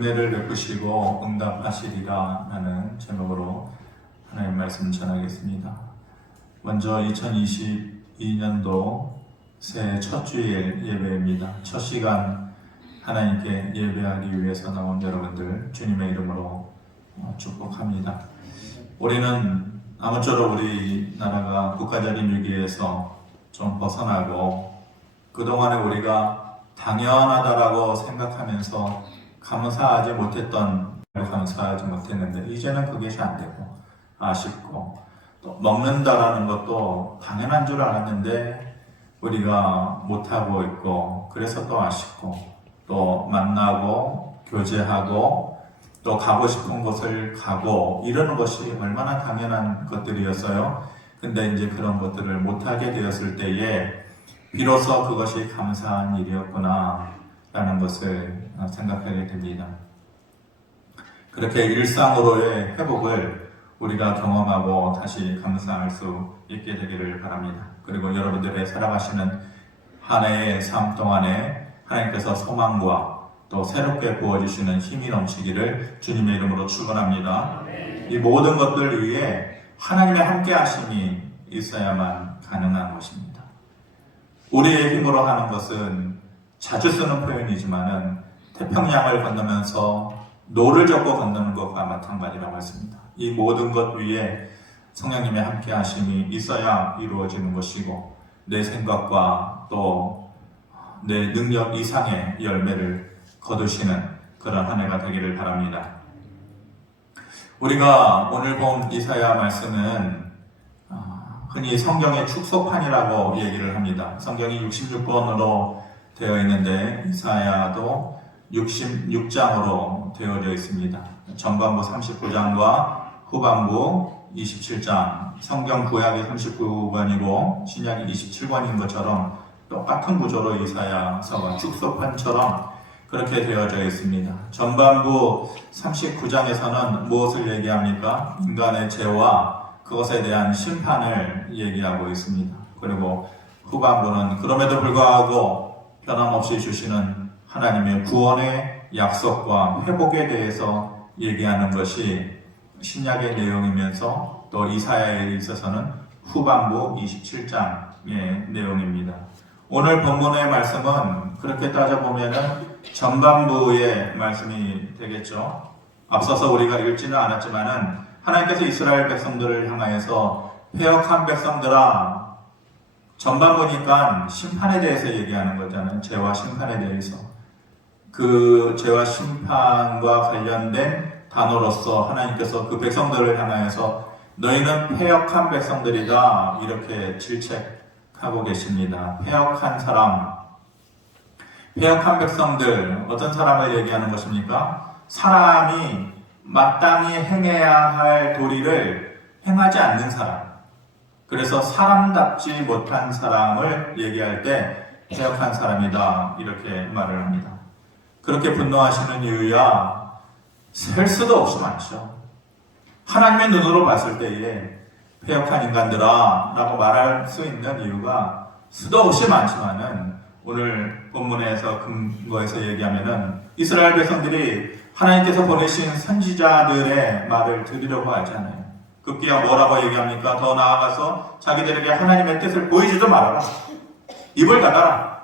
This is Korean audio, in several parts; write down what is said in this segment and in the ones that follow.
은혜를 베푸시고 응답하시리라 라는 제목으로 하나님 말씀 전하겠습니다. 먼저 2022년도 새해 첫 주일 예배입니다. 첫 시간 하나님께 예배하기 위해서 나온 여러분들 주님의 이름으로 축복합니다. 우리는 아무쪼록 우리나라가 국가적인 위기에서 좀 벗어나고 그동안에 우리가 당연하다라고 생각하면서 감사하지 못했는데 이제는 그것이 안 되고 아쉽고 또 먹는다라는 것도 당연한 줄 알았는데 우리가 못하고 있고 그래서 또 아쉽고 또 만나고 교제하고 또 가고 싶은 곳을 가고 이러는 것이 얼마나 당연한 것들이었어요. 근데 이제 그런 것들을 못하게 되었을 때에 비로소 그것이 감사한 일이었구나 라는 것을 생각하게 됩니다. 그렇게 일상으로의 회복을 우리가 경험하고 다시 감사할 수 있게 되기를 바랍니다. 그리고 여러분들의 살아가시는 한 해의 삶 동안에 하나님께서 소망과 또 새롭게 부어주시는 힘이 넘치기를 주님의 이름으로 축원합니다. 이 모든 것들 위에 하나님의 함께 하심이 있어야만 가능한 것입니다. 우리의 힘으로 하는 것은 자주 쓰는 표현이지만은 태평양을 건너면서 노를 젓고 건너는 것과 마찬가지라고 했습니다. 이 모든 것 위에 성령님의 함께 하심이 있어야 이루어지는 것이고 내 생각과 또 내 능력 이상의 열매를 거두시는 그런 한 해가 되기를 바랍니다. 우리가 오늘 본 이사야 말씀은 흔히 성경의 축소판이라고 얘기를 합니다. 성경이 66권으로 되어 있는데 이사야도 66장으로 되어져 있습니다. 전반부 39장과 후반부 27장, 성경 구약이 39권이고 신약이 27권인 것처럼 똑같은 구조로 이사야서가 축소판처럼 그렇게 되어져 있습니다. 전반부 39장에서는 무엇을 얘기합니까? 인간의 죄와 그것에 대한 심판을 얘기하고 있습니다. 그리고 후반부는 그럼에도 불구하고 변함없이 주시는 하나님의 구원의 약속과 회복에 대해서 얘기하는 것이 신약의 내용이면서 또 이사야에 있어서는 후반부 27장의 내용입니다. 오늘 본문의 말씀은 그렇게 따져보면은 전반부의 말씀이 되겠죠. 앞서서 우리가 읽지는 않았지만은 하나님께서 이스라엘 백성들을 향하여서 패역한 백성들아, 전반부니까 심판에 대해서 얘기하는 거잖아요. 죄와 심판에 대해서. 그 죄와 심판과 관련된 단어로서 하나님께서 그 백성들을 향하여서 너희는 패역한 백성들이다 이렇게 질책하고 계십니다. 패역한 사람, 패역한 백성들, 어떤 사람을 얘기하는 것입니까? 사람이 마땅히 행해야 할 도리를 행하지 않는 사람. 그래서 사람답지 못한 사람을 얘기할 때 패역한 사람이다 이렇게 말을 합니다. 그렇게 분노하시는 이유야 셀 수도 없이 많죠. 하나님의 눈으로 봤을 때에 패역한 인간들아 라고 말할 수 있는 이유가 수도 없이 많지만은 오늘 본문에서 근거에서 얘기하면은 이스라엘 백성들이 하나님께서 보내신 선지자들의 말을 들으려고 하잖아요. 급기야 뭐라고 얘기합니까? 더 나아가서 자기들에게 하나님의 뜻을 보이지도 말아라. 입을 닫아라.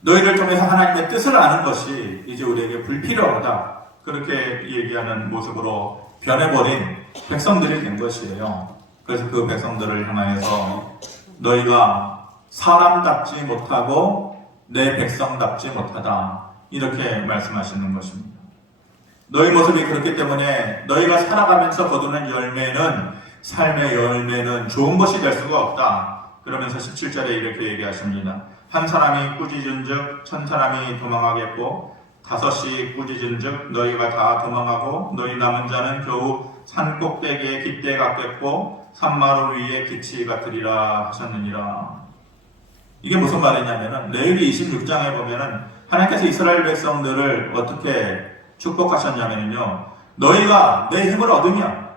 너희를 통해서 하나님의 뜻을 아는 것이 이제 우리에게 불필요하다. 그렇게 얘기하는 모습으로 변해버린 백성들이 된 것이에요. 그래서 그 백성들을 향하여서 너희가 사람답지 못하고 내 백성답지 못하다. 이렇게 말씀하시는 것입니다. 너희 모습이 그렇기 때문에 너희가 살아가면서 거두는 열매는 삶의 열매는 좋은 것이 될 수가 없다. 그러면서 17절에 이렇게 얘기하십니다. 한 사람이 꾸짖은즉 천 사람이 도망하겠고 다섯이 꾸짖은즉 너희가 다 도망하고 너희 남은 자는 겨우 산 꼭대기에 깃대 같겠고 산마루 위에 기치 같으리라 하셨느니라. 이게 무슨 말이냐면은 레위기 26장에 보면은 하나님께서 이스라엘 백성들을 어떻게 축복하셨냐면요. 너희가 내 힘을 얻으면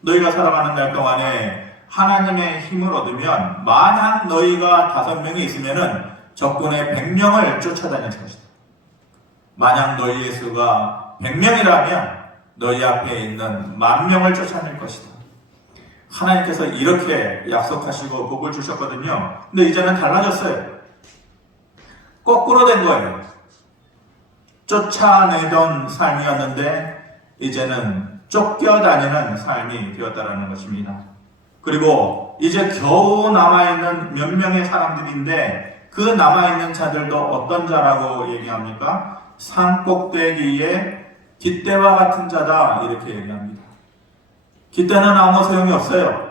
너희가 살아가는 날 동안에 하나님의 힘을 얻으면 만약 너희가 5명이 있으면은 적군의 100명을 쫓아다닐 것이다. 만약 너희의 수가 100명이라면 너희 앞에 있는 10,000명을 쫓아낼 것이다. 하나님께서 이렇게 약속하시고 복을 주셨거든요. 근데 이제는 달라졌어요. 거꾸로 된 거예요. 쫓아내던 삶이었는데 이제는 쫓겨다니는 삶이 되었다라는 것입니다. 그리고 이제 겨우 남아있는 몇 명의 사람들인데 그 남아있는 자들도 어떤 자라고 얘기합니까? 산 꼭대기에 깃대와 같은 자다 이렇게 얘기합니다. 깃대는 아무 소용이 없어요.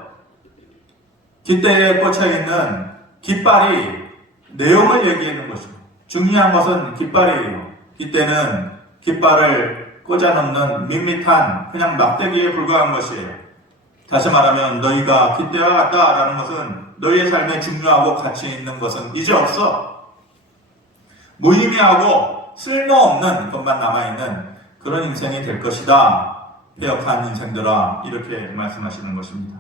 깃대에 꽂혀있는 깃발이 내용을 얘기하는 것이고 중요한 것은 깃발이에요. 깃대는 깃발을 꽂아놓는 밋밋한 그냥 막대기에 불과한 것이에요. 다시 말하면 너희가 깃대와 같다라는 것은 너희의 삶에 중요하고 가치 있는 것은 이제 없어. 무의미하고 쓸모없는 것만 남아있는 그런 인생이 될 것이다. 폐역한 인생들아 이렇게 말씀하시는 것입니다.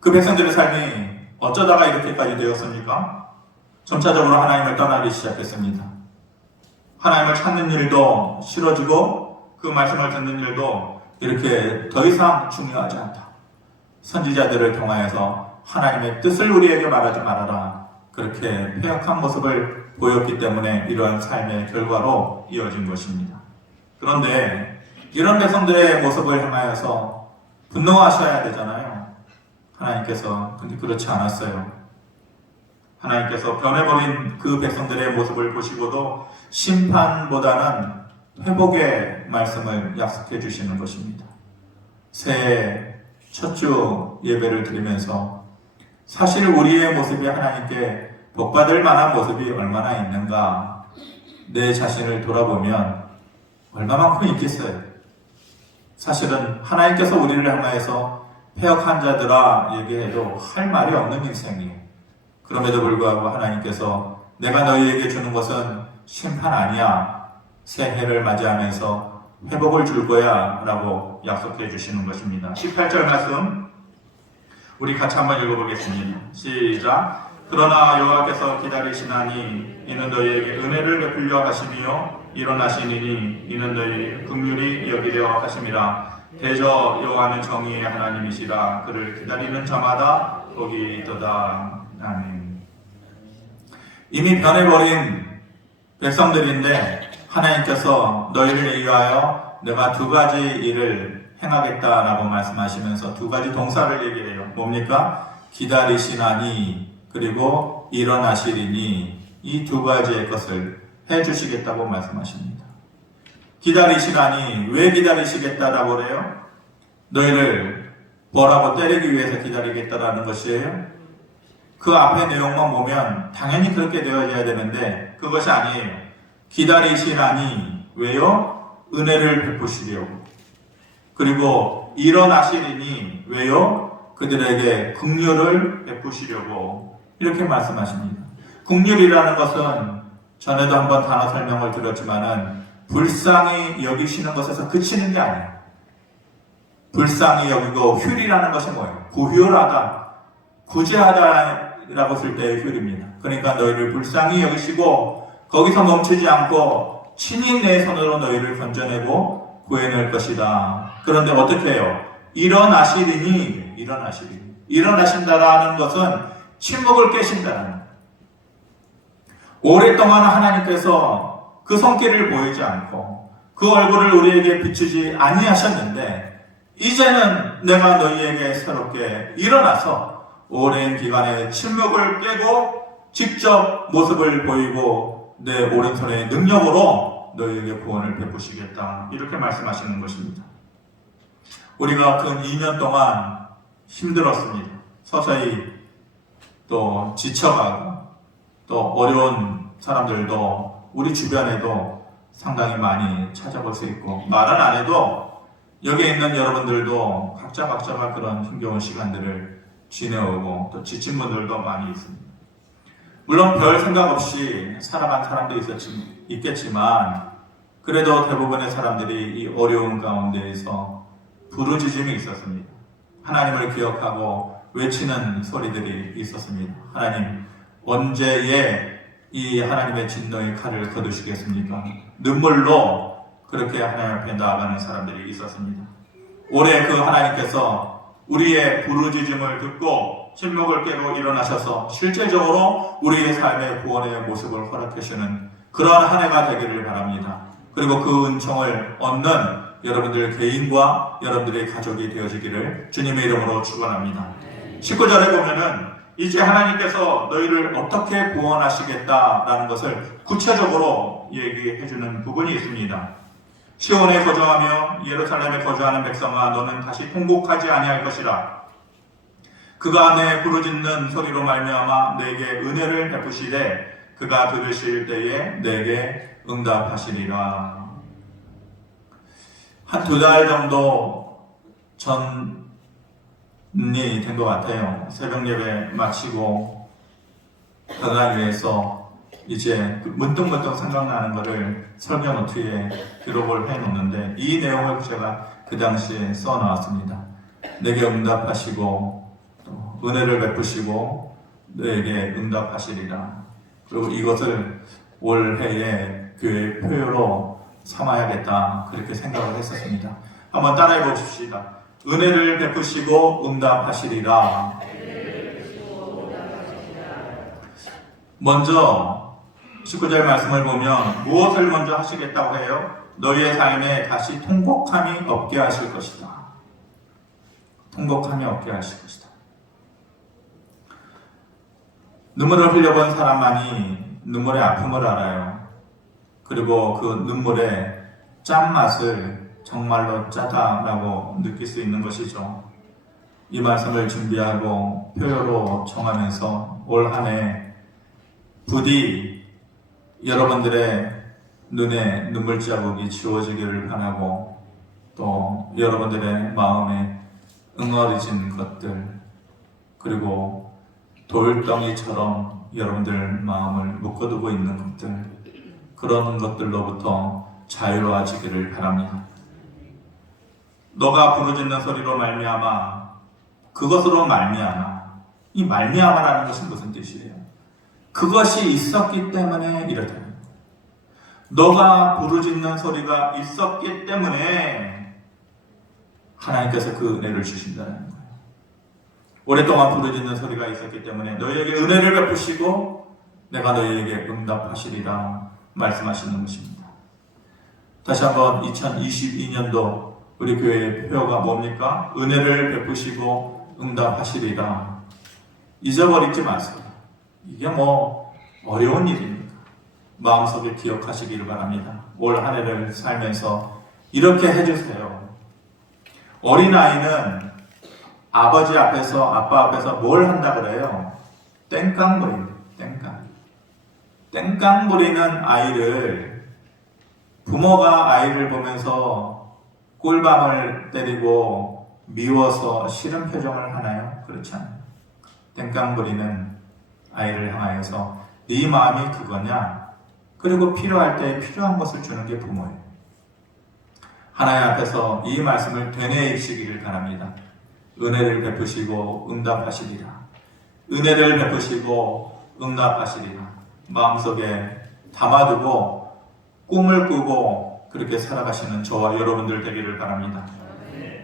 그 백성들의 삶이 어쩌다가 이렇게까지 되었습니까? 점차적으로 하나님을 떠나기 시작했습니다. 하나님을 찾는 일도 싫어지고 그 말씀을 듣는 일도 이렇게 더 이상 중요하지 않다. 선지자들을 통하여서 하나님의 뜻을 우리에게 말하지 말아라. 그렇게 폐역한 모습을 보였기 때문에 이러한 삶의 결과로 이어진 것입니다. 그런데 이런 백성들의 모습을 향하여서 분노하셔야 되잖아요. 하나님께서 근데 그렇지 않았어요. 하나님께서 변해버린 그 백성들의 모습을 보시고도 심판보다는 회복의 말씀을 약속해 주시는 것입니다. 새해 첫 주 예배를 드리면서 사실 우리의 모습이 하나님께 복받을 만한 모습이 얼마나 있는가 내 자신을 돌아보면 얼마만큼 있겠어요. 사실은 하나님께서 우리를 향하여서 폐역한 자들아 얘기해도 할 말이 없는 인생이에요. 그럼에도 불구하고 하나님께서 내가 너희에게 주는 것은 심판 아니야. 새해를 맞이하면서 회복을 줄 거야 라고 약속해 주시는 것입니다. 18절 말씀 우리 같이 한번 읽어보겠습니다. 시작. 그러나 여호와께서 기다리시나니 이는 너희에게 은혜를 베풀려 하시며 일어나시니니 이는 너희 긍휼히 여기려 하심이라. 대저 여호와는 정의의 하나님이시라. 그를 기다리는 자마다 복이 있도다. 아멘. 이미 변해버린 백성들인데 하나님께서 너희를 위하여 내가 2가지 일을 행하겠다라고 말씀하시면서 2가지 동사를 얘기해요. 뭡니까? 기다리시나니 그리고 일어나시리니 이 2가지의 것을 해주시겠다고 말씀하십니다. 기다리시라니 왜 기다리시겠다라고 그래요? 너희를 뭐라고 때리기 위해서 기다리겠다라는 것이에요? 그 앞의 내용만 보면 당연히 그렇게 되어져야 되는데 그것이 아니에요. 기다리시라니 왜요? 은혜를 베푸시려고. 그리고 일어나시리니 왜요? 그들에게 긍휼을 베푸시려고 이렇게 말씀하십니다. 긍휼이라는 것은 전에도 한번 단어 설명을 드렸지만은 불쌍히 여기시는 것에서 그치는 게 아니에요. 불쌍히 여기고 휼이라는 것이 뭐예요? 구휼하다, 구제하다라고 쓸 때의 휼입니다. 그러니까 너희를 불쌍히 여기시고 거기서 멈추지 않고 친히 내 손으로 너희를 건져내고 구해낼 것이다. 그런데 어떻게 해요? 일어나시리니 일어나신다라는 것은 침묵을 깨신다는 거예요. 오랫동안 하나님께서 그 손길을 보이지 않고 그 얼굴을 우리에게 비추지 아니하셨는데 이제는 내가 너희에게 새롭게 일어나서 오랜 기간의 침묵을 깨고 직접 모습을 보이고 내 오른손의 능력으로 너희에게 구원을 베푸시겠다. 이렇게 말씀하시는 것입니다. 우리가 근 2년 동안 힘들었습니다. 서서히 또 지쳐가고 또 어려운 사람들도 우리 주변에도 상당히 많이 찾아볼 수 있고 말은 안 해도 여기에 있는 여러분들도 각자가 그런 힘겨운 시간들을 지내오고 또 지친 분들도 많이 있습니다. 물론 별 생각 없이 살아간 사람도 있겠지만 그래도 대부분의 사람들이 이 어려운 가운데에서 부르짖음이 있었습니다. 하나님을 기억하고 외치는 소리들이 있었습니다. 하나님, 언제에 이 하나님의 진노의 칼을 거두시겠습니까? 눈물로 그렇게 하나님 앞에 나아가는 사람들이 있었습니다. 올해 그 하나님께서 우리의 부르짖음을 듣고 침묵을 깨고 일어나셔서 실제적으로 우리의 삶의 구원의 모습을 허락하시는 그런 한 해가 되기를 바랍니다. 그리고 그 은총을 얻는 여러분들 개인과 여러분들의 가족이 되어지기를 주님의 이름으로 축원합니다. 19절에 보면은 이제 하나님께서 너희를 어떻게 구원하시겠다라는 것을 구체적으로 얘기해 주는 부분이 있습니다. 시온에 거주하며 예루살렘에 거주하는 백성아, 너는 다시 통곡하지 아니할 것이라. 그가 내 부르짖는 소리로 말미암아 내게 은혜를 베푸시되 그가 들으실 때에 내게 응답하시리라. 한 2달 정도 전이 된 것 같아요. 새벽 예배 마치고 전화 위해서 이제 문득문득 생각나는 것을 설교 노트에 기록을 해놓는데 이 내용을 제가 그 당시에 써놨습니다. 내게 응답하시고 또 은혜를 베푸시고 너에게 응답하시리라. 그리고 이것을 올해의 교회 표어로 삼아야겠다 그렇게 생각을 했었습니다. 한번 따라해 보십시다. 은혜를 베푸시고 응답하시리라. 먼저 19절 말씀을 보면 무엇을 먼저 하시겠다고 해요? 너희의 삶에 다시 통곡함이 없게 하실 것이다. 통곡함이 없게 하실 것이다. 눈물을 흘려본 사람만이 눈물의 아픔을 알아요. 그리고 그 눈물의 짠맛을 정말로 짜다라고 느낄 수 있는 것이죠. 이 말씀을 준비하고 표어로 정하면서 올 한 해 부디 여러분들의 눈에 눈물 자국이 지워지기를 바라고 또 여러분들의 마음에 응어리진 것들 그리고 돌덩이처럼 여러분들 마음을 묶어두고 있는 것들 그런 것들로부터 자유로워지기를 바랍니다. 너가 부르짖는 소리로 말미암아 그것으로 말미암아 이 말미암아라는 것은 무슨 뜻이에요? 그것이 있었기 때문에 이렇다. 너가 부르짖는 소리가 있었기 때문에 하나님께서 그 은혜를 주신다는 거예요. 오랫동안 부르짖는 소리가 있었기 때문에 너희에게 은혜를 베푸시고 내가 너희에게 응답하시리라 말씀하시는 것입니다. 다시 한번 2022년도 우리 교회의 표어가 뭡니까? 은혜를 베푸시고 응답하시리라. 잊어버리지 마세요. 이게 어려운 일입니다. 마음속에 기억하시기를 바랍니다. 올 한 해를 살면서 이렇게 해주세요. 어린아이는 아버지 앞에서 아빠 앞에서 뭘 한다 그래요? 땡깡 부립니다. 땡깡 부리는 아이를 부모가 아이를 보면서 꿀밤을 때리고 미워서 싫은 표정을 하나요? 그렇지 않아요. 땡깡 부리는 아이를 향하여서 네 마음이 그거냐? 그리고 필요할 때 필요한 것을 주는 게 부모예요. 하나님 앞에서 이 말씀을 되뇌이시기를 바랍니다. 은혜를 베푸시고 응답하시리라. 은혜를 베푸시고 응답하시리라. 마음속에 담아두고 꿈을 꾸고 그렇게 살아가시는 저와 여러분들 되기를 바랍니다.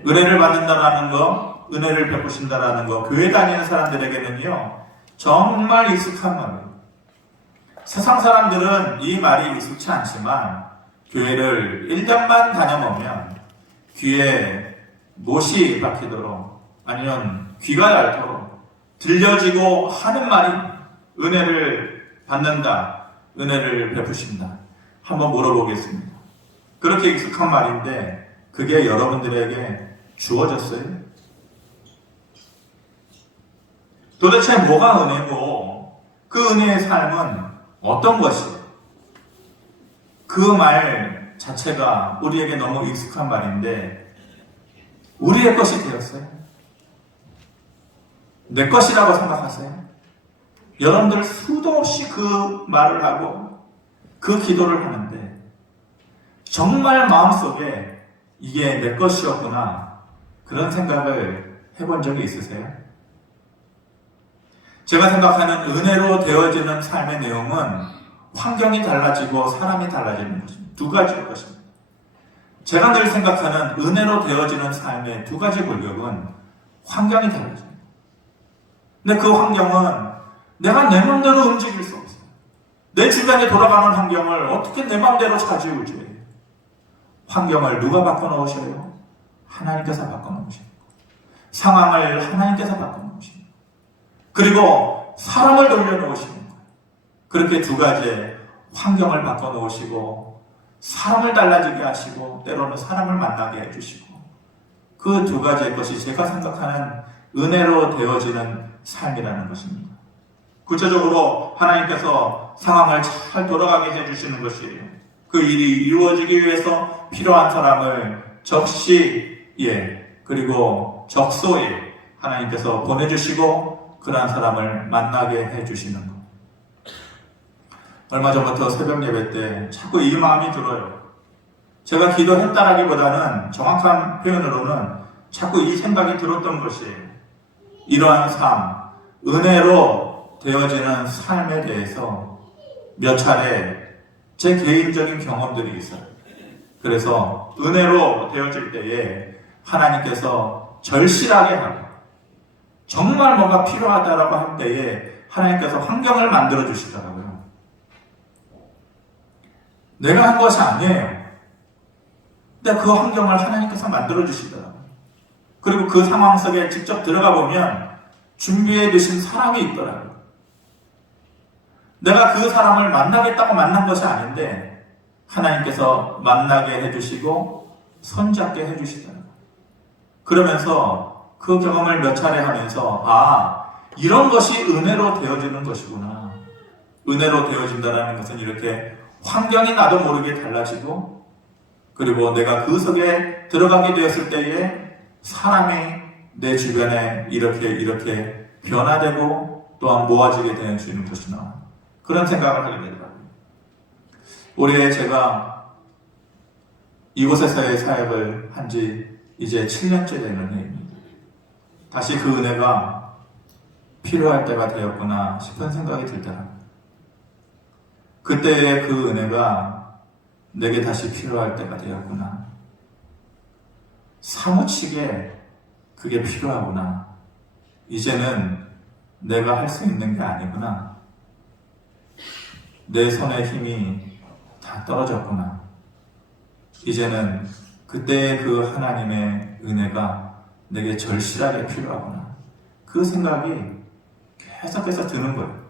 은혜를 받는다라는 거, 은혜를 베푸신다라는 거, 교회 다니는 사람들에게는요 정말 익숙한 말이에요. 세상 사람들은 이 말이 익숙치 않지만 교회를 1년만 다녀보면 귀에 못이 박히도록 아니면 귀가 닳도록 들려지고 하는 말이 은혜를 받는다, 은혜를 베푸신다. 한번 물어보겠습니다. 그렇게 익숙한 말인데 그게 여러분들에게 주어졌어요? 도대체 뭐가 은혜고 그 은혜의 삶은 어떤 것이에요? 그 말 자체가 우리에게 너무 익숙한 말인데 우리의 것이 되었어요? 내 것이라고 생각하세요? 여러분들 수도 없이 그 말을 하고 그 기도를 하는데 정말 마음속에 이게 내 것이었구나 그런 생각을 해본 적이 있으세요? 제가 생각하는 은혜로 되어지는 삶의 내용은 환경이 달라지고 사람이 달라지는 것입니다. 두 가지일 것입니다. 제가 늘 생각하는 은혜로 되어지는 삶의 두 가지 골격은 환경이 달라집니다. 근데 그 환경은 내가 내 마음대로 움직일 수 없어요. 내 주변에 돌아가는 환경을 어떻게 내 마음대로 차지우지? 환경을 누가 바꿔놓으셔요? 하나님께서 바꿔놓으십니다. 상황을 하나님께서 바꿔놓으십니다. 그리고 사람을 돌려놓으시는 거예요. 그렇게 두 가지의 환경을 바꿔놓으시고 사람을 달라지게 하시고 때로는 사람을 만나게 해주시고 그 두 가지의 것이 제가 생각하는 은혜로 되어지는 삶이라는 것입니다. 구체적으로 하나님께서 상황을 잘 돌아가게 해주시는 것이에요. 그 일이 이루어지기 위해서 필요한 사람을 적시에 그리고 적소에 하나님께서 보내주시고 그러한 사람을 만나게 해주시는 것. 얼마 전부터 새벽 예배 때 자꾸 이 마음이 들어요. 제가 기도했다라기보다는 정확한 표현으로는 자꾸 이 생각이 들었던 것이에요. 이러한 삶, 은혜로 되어지는 삶에 대해서 몇 차례 제 개인적인 경험들이 있어요. 그래서 은혜로 되어질 때에 하나님께서 절실하게 하고 정말 뭔가 필요하다라고 할 때에 하나님께서 환경을 만들어 주시더라고요. 내가 한 것이 아니에요. 근데 그 환경을 하나님께서 만들어 주시더라고요. 그리고 그 상황 속에 직접 들어가 보면 준비해 두신 사람이 있더라고요. 내가 그 사람을 만나겠다고 만난 것이 아닌데 하나님께서 만나게 해주시고 손잡게 해주시더라고요. 그러면서 그 경험을 몇 차례 하면서 이런 것이 은혜로 되어지는 것이구나. 은혜로 되어진다는 것은 이렇게 환경이 나도 모르게 달라지고 그리고 내가 그 속에 들어가게 되었을 때에 사람이 내 주변에 이렇게 변화되고 또한 모아지게 되는 주는 것이나 그런 생각을 하게 되더라고요. 올해 제가 이곳에서의 사역을 한 지 이제 7년째 되는 해입니다. 다시 그 은혜가 필요할 때가 되었구나 싶은 생각이 들더라고요. 그때의 그 은혜가 내게 다시 필요할 때가 되었구나. 사무치게 그게 필요하구나. 이제는 내가 할 수 있는 게 아니구나. 내 손에 힘이 다 떨어졌구나. 이제는 그때의 그 하나님의 은혜가 내게 절실하게 필요하구나. 그 생각이 계속해서 드는 거예요.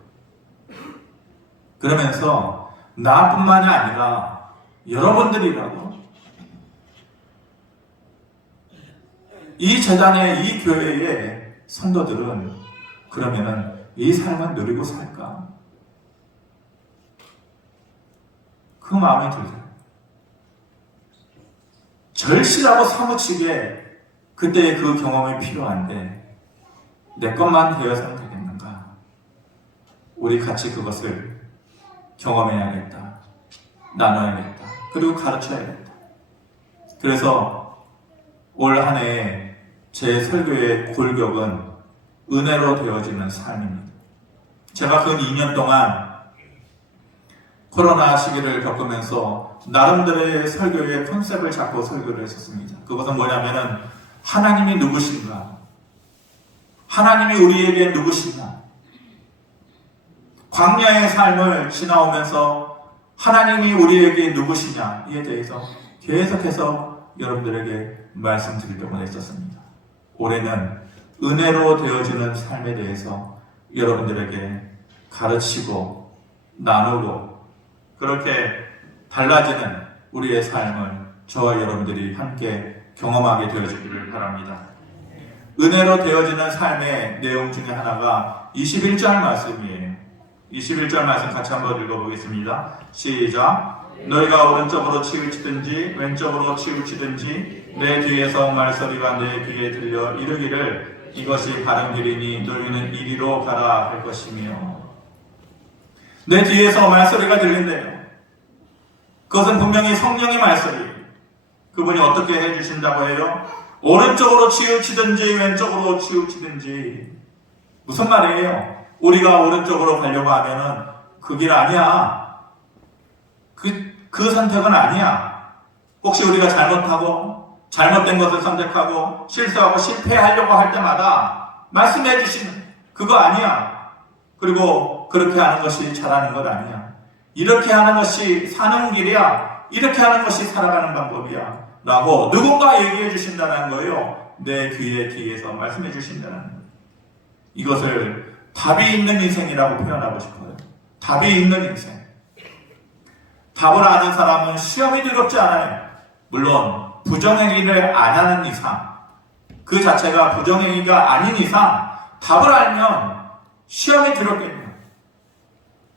그러면서 나뿐만이 아니라 여러분들이라도 이 재단의 이 교회의 성도들은 그러면은 이 삶을 누리고 살까? 그 마음이 들어요. 절실하고 사무치게 그때의 그 경험이 필요한데 내 것만 되어서는 되겠는가? 우리 같이 그것을 경험해야겠다. 나눠야겠다. 그리고 가르쳐야겠다. 그래서 올 한 해에 제 설교의 골격은 은혜로 되어지는 삶입니다. 제가 그 2년 동안 코로나 시기를 겪으면서 나름대로의 설교의 컨셉을 잡고 설교를 했었습니다. 그것은 뭐냐면은 하나님이 누구신가? 하나님이 우리에게 누구신가? 광야의 삶을 지나오면서 하나님이 우리에게 누구시냐에 대해서 계속해서 여러분들에게 말씀드리려고 했었습니다. 올해는 은혜로 되어지는 삶에 대해서 여러분들에게 가르치고 나누고 그렇게 달라지는 우리의 삶을 저와 여러분들이 함께 경험하게 되어지기를 바랍니다. 은혜로 되어지는 삶의 내용 중에 하나가 21절 말씀이에요. 21절 말씀 같이 한번 읽어보겠습니다. 시작. 너희가 오른쪽으로 치우치든지 왼쪽으로 치우치든지 내 뒤에서 말소리가 내 귀에 들려 이르기를 이것이 바른 길이니 너희는 이리로 가라 할 것이며. 내 뒤에서 말소리가 들린대요. 그것은 분명히 성령의 말소리. 그분이 어떻게 해주신다고 해요? 오른쪽으로 치우치든지 왼쪽으로 치우치든지. 무슨 말이에요? 우리가 오른쪽으로 가려고 하면은 그 길 아니야. 그 선택은 아니야. 혹시 우리가 잘못하고 잘못된 것을 선택하고 실수하고 실패하려고 할 때마다 말씀해 주시는 그거 아니야. 그리고 그렇게 하는 것이 잘하는 것 아니야. 이렇게 하는 것이 사는 길이야. 이렇게 하는 것이 살아가는 방법이야. 라고 누군가 얘기해 주신다는 거예요. 내 귀에 귀에서 말씀해 주신다는 거예요. 이것을 답이 있는 인생이라고 표현하고 싶어요. 답이 있는 인생. 답을 아는 사람은 시험이 두렵지 않아요. 물론 부정행위를 안 하는 이상, 그 자체가 부정행위가 아닌 이상 답을 알면 시험이 두렵겠네요.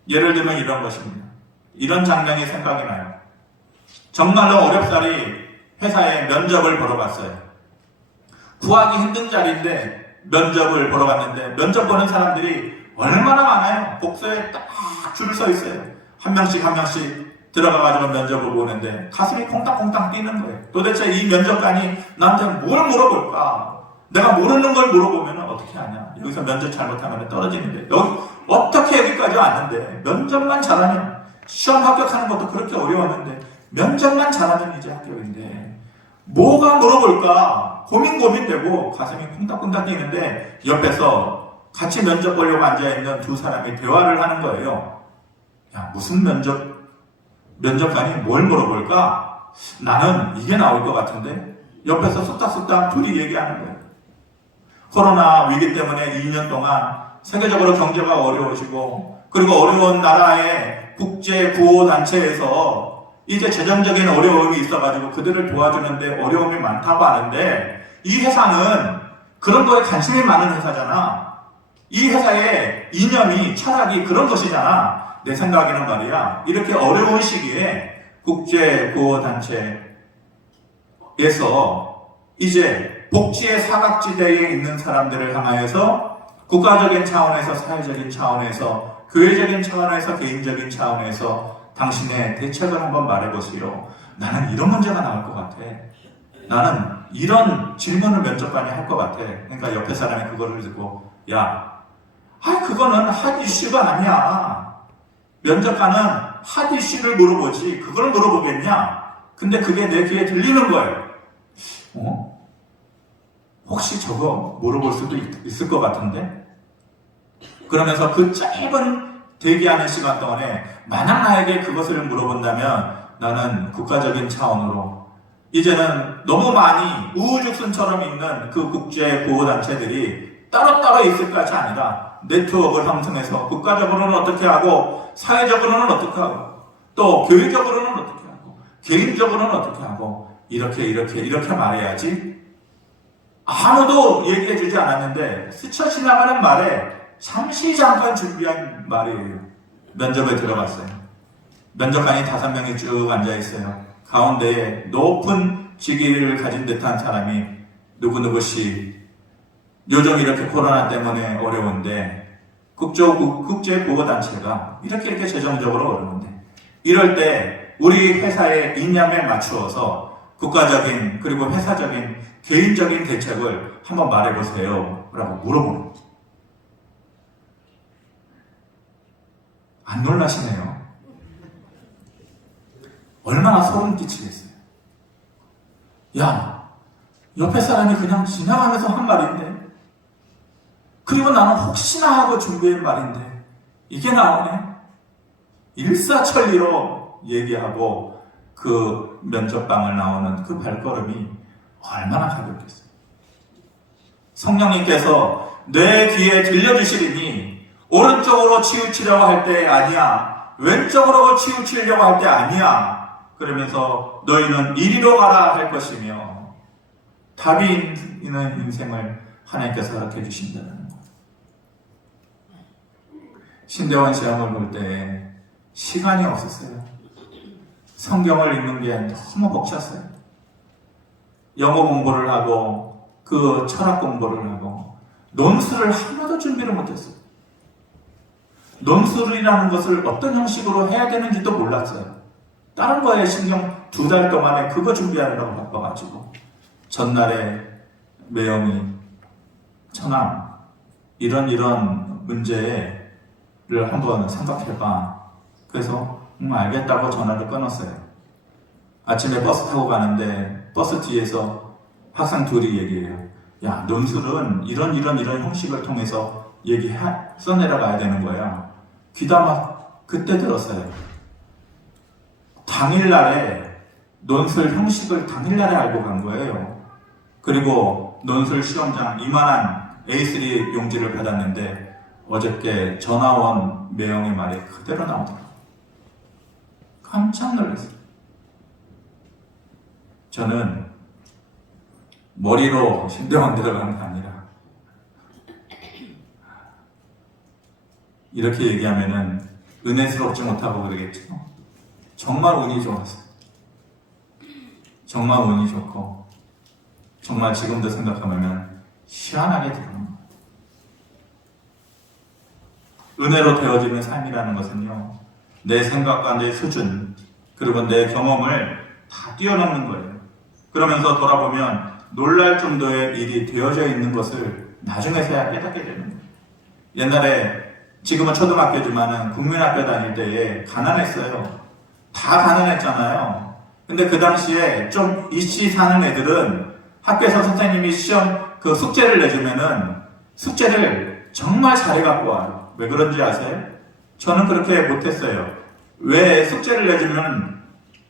예를 들면 이런 것입니다. 이런 장면이 생각이 나요. 정말로 어렵사리 회사에 면접을 보러 갔어요. 구하기 힘든 자리인데 면접을 보러 갔는데 면접 보는 사람들이 얼마나 많아요. 복서에 딱 줄 서 있어요. 한 명씩 한 명씩 들어가가지고 면접을 보는데 가슴이 콩닥콩닥 뛰는 거예요. 도대체 이 면접관이 나한테 뭘 물어볼까? 내가 모르는 걸 물어보면 어떻게 하냐? 여기서 면접 잘못하면 떨어지는데 어떻게 여기까지 왔는데 면접만 잘하면 시험 합격하는 것도 그렇게 어려웠는데 면접만 잘하면 이제 합격인데 뭐가 물어볼까 고민되고 가슴이 쿵닥쿵닥 뛰는데 옆에서 같이 면접 보려고 앉아있는 두 사람이 대화를 하는 거예요. 야, 무슨 면접관이 뭘 물어볼까? 나는 이게 나올 것 같은데 옆에서 쑥닥쑥닥 둘이 얘기하는 거예요. 코로나 위기 때문에 2년 동안 세계적으로 경제가 어려워지고 그리고 어려운 나라의 국제 구호단체에서 이제 재정적인 어려움이 있어가지고 그들을 도와주는데 어려움이 많다고 하는데 이 회사는 그런 거에 관심이 많은 회사잖아. 이 회사의 이념이 철학이 그런 것이잖아. 내 생각에는 말이야. 이렇게 어려운 시기에 국제 구호단체에서 이제 복지의 사각지대에 있는 사람들을 향하여서 국가적인 차원에서 사회적인 차원에서 교회적인 차원에서 개인적인 차원에서 당신의 대책을 한번 말해보세요. 나는 이런 문제가 나올 것 같아. 나는 이런 질문을 면접관이 할 것 같아. 그러니까 옆에 사람이 그거를 듣고 그거는 핫 이슈가 아니야. 면접관은 핫 이슈를 물어보지 그걸 물어보겠냐? 근데 그게 내 귀에 들리는 거예요. 혹시 저거 물어볼 수도 있을 것 같은데? 그러면서 그 짧은 대기하는 시간 동안에 만약 나에게 그것을 물어본다면 나는 국가적인 차원으로 이제는 너무 많이 우후죽순처럼 있는 그 국제 구호단체들이 따로따로 있을 것이 아니라 네트워크를 형성해서 국가적으로는 어떻게 하고 사회적으로는 어떻게 하고 또 교육적으로는 어떻게 하고 개인적으로는 어떻게 하고 이렇게 말해야지. 아무도 얘기해주지 않았는데 스쳐 지나가는 말에 잠깐 준비한 말이에요. 면접에 들어갔어요. 면접관이 5명이 쭉 앉아있어요. 가운데에 높은 직위를 가진 듯한 사람이 누구누구씨 요즘 이렇게 코로나 때문에 어려운데 국제 구호단체가 이렇게 재정적으로 어려운데 이럴 때 우리 회사의 이념에 맞추어서 국가적인 그리고 회사적인 개인적인 대책을 한번 말해보세요 라고 물어보는 거죠. 안 놀라시네요. 얼마나 소름 끼치겠어요. 야, 옆에 사람이 그냥 지나가면서 한 말인데 그리고 나는 혹시나 하고 준비한 말인데 이게 나오네. 일사천리로 얘기하고 그 면접방을 나오는 그 발걸음이 얼마나 가볍겠어요. 성령님께서 내 귀에 들려주시리니 오른쪽으로 치우치려고 할 때 아니야. 왼쪽으로 치우치려고 할 때 아니야. 그러면서 너희는 이리로 가라 할 것이며 답이 있는 인생을 하나님께서 허락해 주신다는 거예요. 신대원 시험을 볼 때 시간이 없었어요. 성경을 읽는 게 너무 벅찼어요. 영어 공부를 하고 그 철학 공부를 하고 논술을 하나도 준비를 못했어요. 논술이라는 것을 어떤 형식으로 해야 되는지도 몰랐어요. 다른 거에 신경 2달 동안에 그거 준비하느라고 바빠가지고 전날에 매형이 천암 이런 문제를 한번 생각해봐. 그래서 알겠다고 전화를 끊었어요. 아침에 버스 타고 가는데 버스 뒤에서 학생 둘이 얘기해요. 야, 논술은 이런 형식을 통해서 써내려가야 되는 거야. 귀담아 그때 들었어요. 당일날에 논술 형식을 당일날에 알고 간 거예요. 그리고 논술 시험장 이만한 A3 용지를 받았는데 어저께 전화원 매형의 말이 그대로 나오더라고요. 깜짝 놀랐어요. 저는 머리로 신대원 들어가는 게 아니라 이렇게 얘기하면은 은혜스럽지 못하고 그러겠죠. 정말 운이 좋았어요. 정말 운이 좋고 정말 지금도 생각하면 희한하게 들어옵니다. 은혜로 되어지는 삶이라는 것은요, 내 생각과 내 수준 그리고 내 경험을 다 뛰어넘는 거예요. 그러면서 돌아보면 놀랄 정도의 일이 되어져 있는 것을 나중에서야 깨닫게 되는 거예요. 옛날에 지금은 초등학교지만은 국민학교 다닐 때에 가난했어요. 다 가난했잖아요. 근데 그 당시에 좀 이씨 사는 애들은 학교에서 선생님이 시험 숙제를 내주면은 숙제를 정말 잘해 갖고 와요. 왜 그런지 아세요? 저는 그렇게 못했어요. 왜 숙제를 내주면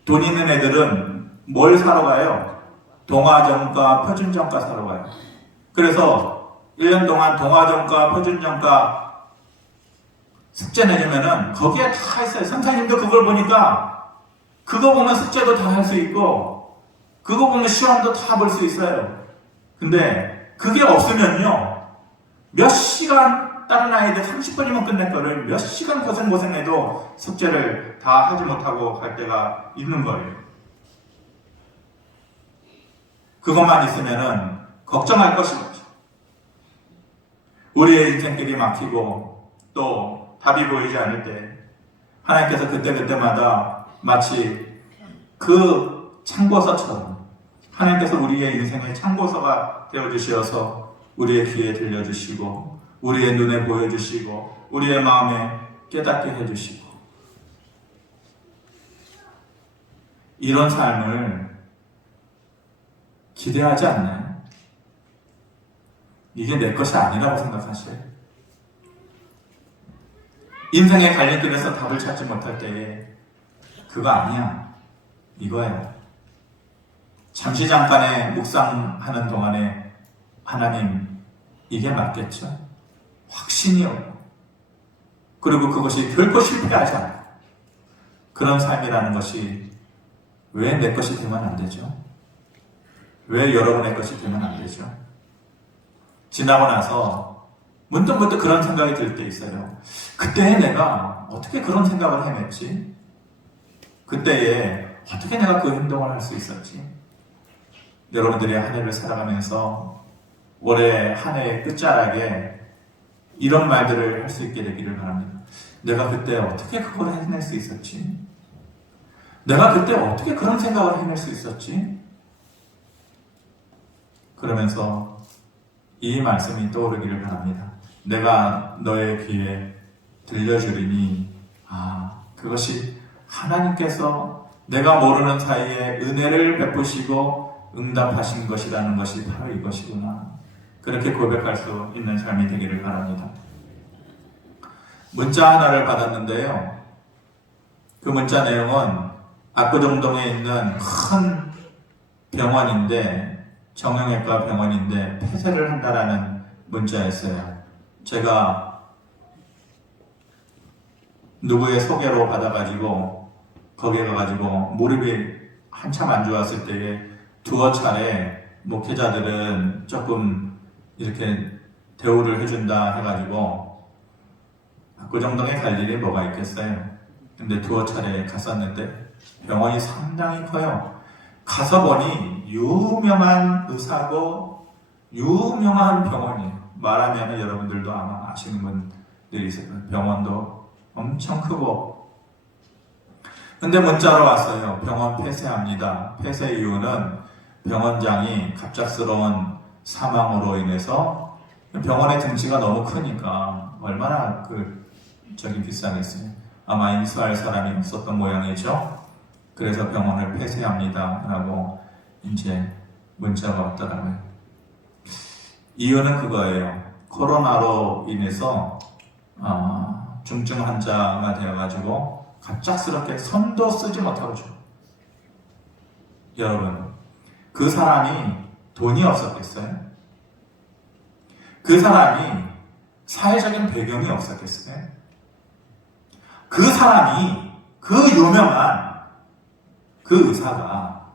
돈 있는 애들은 뭘 사러 가요? 동화전과 표준전과 사러 가요. 그래서 1년 동안 동화전과 표준전과 숙제 내주면은 거기에 다 있어요. 선생님도 그걸 보니까 그거 보면 숙제도 다 할 수 있고 그거 보면 시험도 다 볼 수 있어요. 근데 그게 없으면요, 몇 시간 다른 아이들 30분이면 끝낼 거를 몇 시간 고생해도 숙제를 다 하지 못하고 갈 때가 있는 거예요. 그것만 있으면은 걱정할 것이 없죠. 우리의 인생길이 막히고 또 답이 보이지 않을 때 하나님께서 그때마다 마치 그 참고서처럼 하나님께서 우리의 인생의 참고서가 되어주셔서 우리의 귀에 들려주시고 우리의 눈에 보여주시고 우리의 마음에 깨닫게 해주시고 이런 삶을 기대하지 않나요? 이게 내 것이 아니라고 생각하셔요? 인생의 갈림길에서 답을 찾지 못할 때에 그거 아니야, 이거야. 잠시 잠깐의 묵상하는 동안에 하나님, 이게 맞겠죠? 확신이 없고 그리고 그것이 결코 실패하지 않고 그런 삶이라는 것이 왜 내 것이 되면 안 되죠? 왜 여러분의 것이 되면 안 되죠? 지나고 나서 문득 그런 생각이 들 때 있어요. 그때에 내가 어떻게 그런 생각을 해냈지? 그때에 어떻게 내가 그 행동을 할 수 있었지? 여러분들이 한 해를 살아가면서 올해 한 해의 끝자락에 이런 말들을 할 수 있게 되기를 바랍니다. 내가 그때 어떻게 그걸 해낼 수 있었지? 내가 그때 어떻게 그런 생각을 해낼 수 있었지? 그러면서 이 말씀이 떠오르기를 바랍니다. 내가 너의 귀에 들려주리니 그것이 하나님께서 내가 모르는 사이에 은혜를 베푸시고 응답하신 것이라는 것이 바로 이것이구나. 그렇게 고백할 수 있는 삶이 되기를 바랍니다. 문자 하나를 받았는데요. 그 문자 내용은 압구정동에 있는 큰 병원인데 정형외과 병원인데 폐쇄를 한다라는 문자였어요. 제가 누구의 소개로 받아가지고 거기에 가가지고 무릎이 한참 안 좋았을 때에 두어 차례 목회자들은 조금 이렇게 대우를 해준다 해가지고 압구정동에 갈 일이 뭐가 있겠어요. 근데 두어 차례 갔었는데 병원이 상당히 커요. 가서 보니 유명한 의사고 유명한 병원이에요. 말하면 여러분들도 아마 아시는 분들이 있을 거예요. 병원도 엄청 크고. 근데 문자로 왔어요. 병원 폐쇄합니다. 폐쇄 이유는 병원장이 갑작스러운 사망으로 인해서 병원의 등치가 너무 크니까 얼마나 비싸겠어요. 아마 인수할 사람이 없었던 모양이죠. 그래서 병원을 폐쇄합니다 라고 이제 문자가 왔더라고요. 이유는 그거예요. 코로나로 인해서 중증 환자가 되어가지고 갑작스럽게 손도 쓰지 못하고 죽어요. 여러분, 그 사람이 돈이 없었겠어요? 그 사람이 사회적인 배경이 없었겠어요? 그 사람이, 그 유명한 그 의사가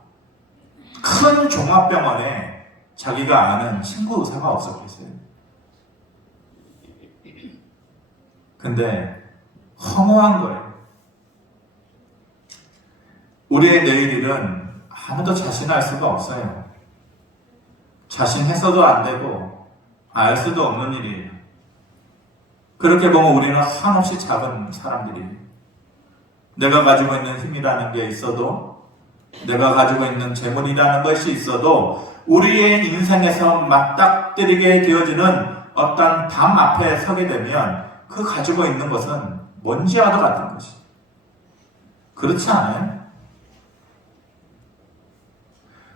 큰 종합병원에 자기가 아는 친구 의사가 없었겠어요? 근데 허무한 거예요. 우리의 내일일은 아무도 자신할 수가 없어요. 자신해서도 안 되고 알 수도 없는 일이에요. 그렇게 보면 우리는 한없이 작은 사람들이에요. 내가 가지고 있는 힘이라는 게 있어도, 내가 가지고 있는 재물이라는 것이 있어도 우리의 인생에서 맞닥뜨리게 되어지는 어떤 담 앞에 서게 되면 그 가지고 있는 것은 먼지와도 같은 것이. 그렇지 않아요?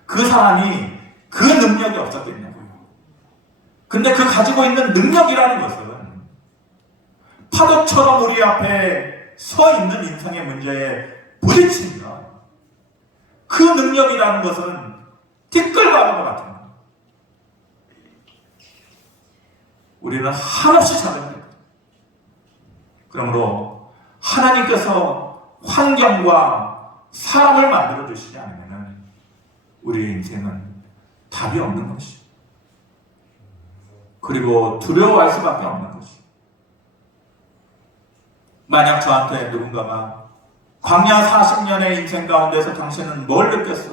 그 사람이 그 능력이 없었겠냐고요. 근데 그 가지고 있는 능력이라는 것은 파도처럼 우리 앞에 서 있는 인생의 문제에 부딪히면 그 능력이라는 것은 티끌과도 같은 거예요. 우리는 한없이 작은 거예요. 그러므로 하나님께서 환경과 사람을 만들어 주시지 않으면 우리의 인생은 답이 없는 것이. 그리고 두려워할 수밖에 없는 것이. 만약 저한테 누군가가 광야 40년의 인생 가운데서 당신은 뭘 느꼈어?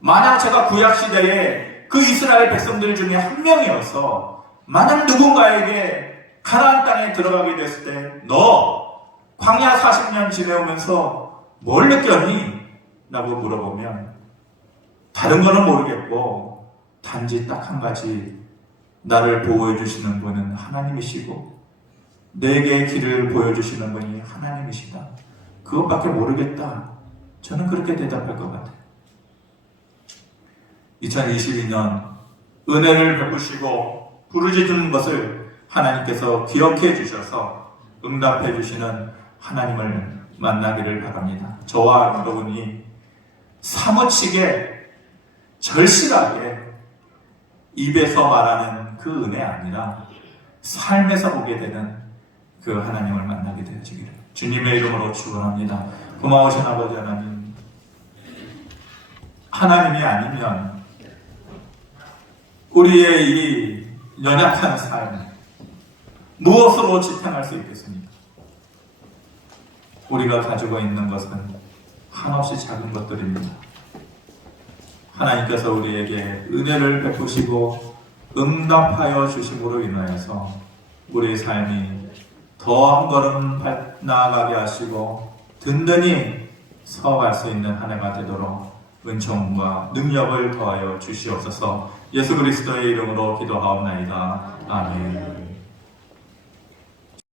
만약 제가 구약시대에 그 이스라엘 백성들 중에 한 명이어서 만약 누군가에게 가나안 땅에 들어가게 됐을 때 너 광야 40년 지내오면서 뭘 느꼈니? 라고 물어보면 다른 거는 모르겠고 단지 딱 한 가지, 나를 보호해 주시는 분은 하나님이시고 내게 길을 보여주시는 분이 하나님이시다. 그것밖에 모르겠다. 저는 그렇게 대답할 것 같아요. 2022년 은혜를 베푸시고 부르짖는 것을 하나님께서 기억해 주셔서 응답해 주시는 하나님을 만나기를 바랍니다. 저와 여러분이 사무치게 절실하게 입에서 말하는 그 은혜 아니라 삶에서 보게 되는 그 하나님을 만나게 되어지기를 주님의 이름으로 축원합니다. 고마우신 아버지 하나님, 하나님이 아니면 우리의 이 연약한 삶 무엇으로 지탱할 수 있겠습니까? 우리가 가지고 있는 것은 한없이 작은 것들입니다. 하나님께서 우리에게 은혜를 베푸시고 응답하여 주심으로 인하여서 우리의 삶이 더 한 걸음 나아가게 하시고 든든히 서갈 수 있는 한 해가 되도록 은총과 능력을 더하여 주시옵소서. 예수 그리스도의 이름으로 기도하옵나이다. 아멘.